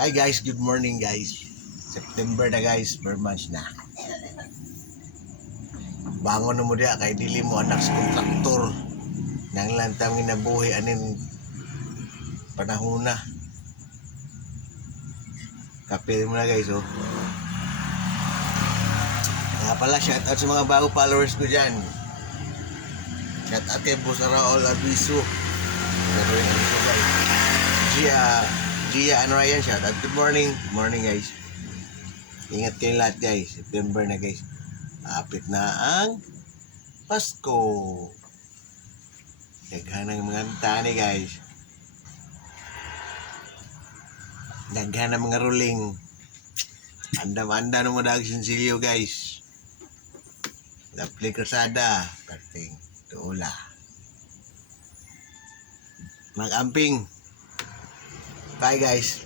Hi guys, good morning guys. September na guys, per month na. Bangon na mo diya kay dili mo anak sa kontraktor. Nang lantang ginabuhi anin panahon na. Kapil mo na guys oh. Nga pala, shout out sa mga bago followers ko dyan. Shout out kay Boss Raul Abiso. Pero yung ano ko guys. Gia and Ryan, shout out. Good morning. Good morning guys. Ingat kayong lahat guys. September na guys. Apit na ang Pasko. Daghan ng mga tani guys. Daghan ng mga ruling. Anda-anda ng mga sinsilyo guys. Dapli krasada. Perting. Tuula. Mag-amping. Bye guys.